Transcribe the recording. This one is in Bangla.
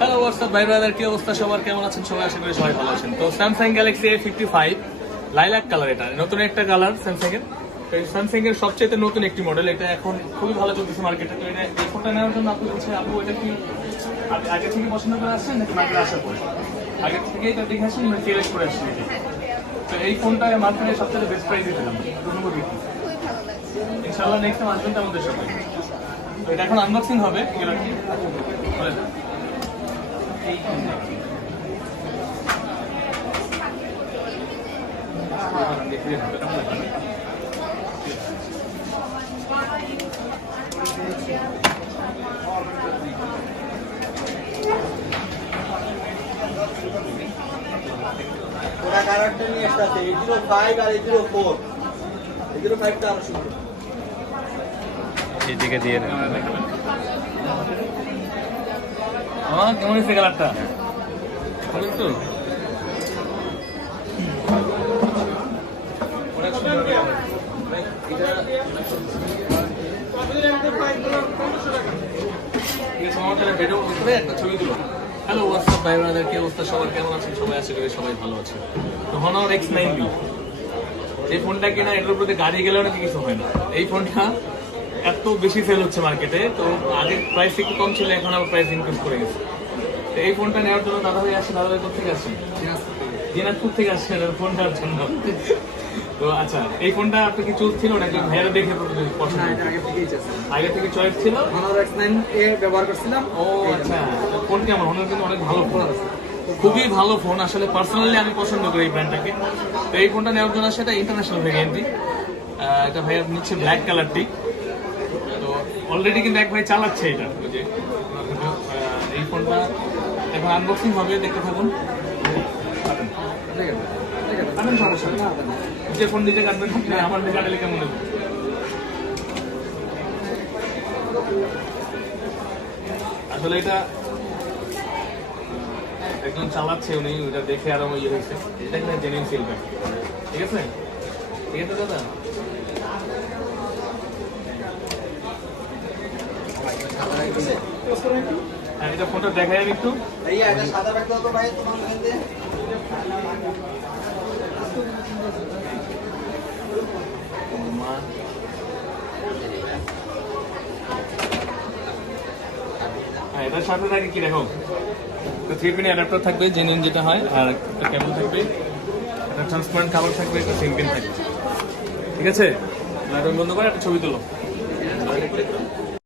হ্যালো হোয়াটসঅ্যাপ ভাই ব্রাদার কি অবস্থা? সবার কেমন আছেন? সবাই আশা করি সবাই ভালো আছেন। তো Samsung Galaxy A fifty five lilac colour এটা। নতুন একটা কালার স্যামসাং এর। স্যামসাং এর সবচেয়ে নতুন একটি মডেল এটা এখন খুবই ভালো চলতেছে মার্কেটে তো এটা এই ফোনটা নেওয়ার জন্য আপনি বলছে আপু, এটা কি আগে থেকে পছন্দ করে আসছেন নাকি মার্কেটে আসার পরে? আগে থেকেই তো দেখে আসেন মানে সিলেক্ট করে আসছেন তো এই ফোনটা মার্কেটে সবচেয়ে বেস্ট প্রাইসে দিলাম ধন্যবাদ ইনশাআল্লাহ নেক্সট টাইম আমাদের সাথে তো এটা এখন আনবক্সিং হবে। কি। ওরা কারারটা নিয়ে আসতে এই জিরো ফাইভ আর এই জিরো ফোর এই জিরো ফাইভটা এদিকে দিয়ে নেন। আমার কেমন হয়েছে কালারটা? ভালো তো হ্যালো হোয়াটসঅ্যাপ ভাই ব্রাদার কি অবস্থা? সবার কেমন আছেন? সবাই আশা করি সবাই ভালো আছে তো হনর এক্স নাইন বি এই ফোনটা কিনা এটার উপরে গাড়ি গেলেও নাকি কিছু হয় না। এই ফোনটা এত বেশি সেল হচ্ছে মার্কেটে তো আগের প্রাইস একটু কম ছিল এখন আবার প্রাইস ইনক্রিজ করে গেছে। তো এই ফোনটা নেওয়ার জন্য দাদা ভাই আসছে দাদা ভাই কোথেকে আসছেন? দিনাজপুর থেকে। আসছেন ফোনটার জন্য। তো আচ্ছা এই ফোনটা আপনি কি চুজ ছিল নাকি? ভাইয়ারা দেখে পছন্দ আগে থেকে চয়েস ছিল? অনার এক্স নাইন এ ব্যবহার করছিলাম। ও আচ্ছা ফোন কেমন? ওনার কিন্তু অনেক ভালো ফোন আছে। খুবই ভালো ফোন আসলে পার্সোনালি আমি পছন্দ করি এই ব্র্যান্ডটাকে তো এই ফোনটা নেওয়ার জন্য সেটা ইন্টারন্যাশনাল ভেরিয়েন্টই এটা ভাইয়া নিচ্ছে ব্ল্যাক কালারটি অলরেডি কিন্তু এক ভাই চালাচ্ছে এটা। যে এই ফোনটা এখন আনবক্সিং হবে দেখতে থাকুন। নিজের ফোন নিজে কাটবেন আমার নিজে কাটলে কেমন হবে? আসলে এটা একজন চালাচ্ছে উনি ওটা দেখে আরও ইয়ে হয়েছে। এটা কিনা জেনুইন সিল ঠিক আছে? ঠিক আছে দাদা? হ্যাঁ এটা ফোনটা দেখাই আমি একটু সাদা ব্যাগ তো ভাই তোমার হ্যাঁ এটার সাথে থাকে কি দেখো? তো থ্রি পিন অ্যাডাপ্টার থাকবে জেনুইন যেটা হয় আর একটা কেবল থাকবে। একটা ট্রান্সপারেন্ট কাভার থাকবে একটা সিঙ্ক পিন থাকবে। ঠিক আছে? বন্ধ করে একটা ছবি তুলো।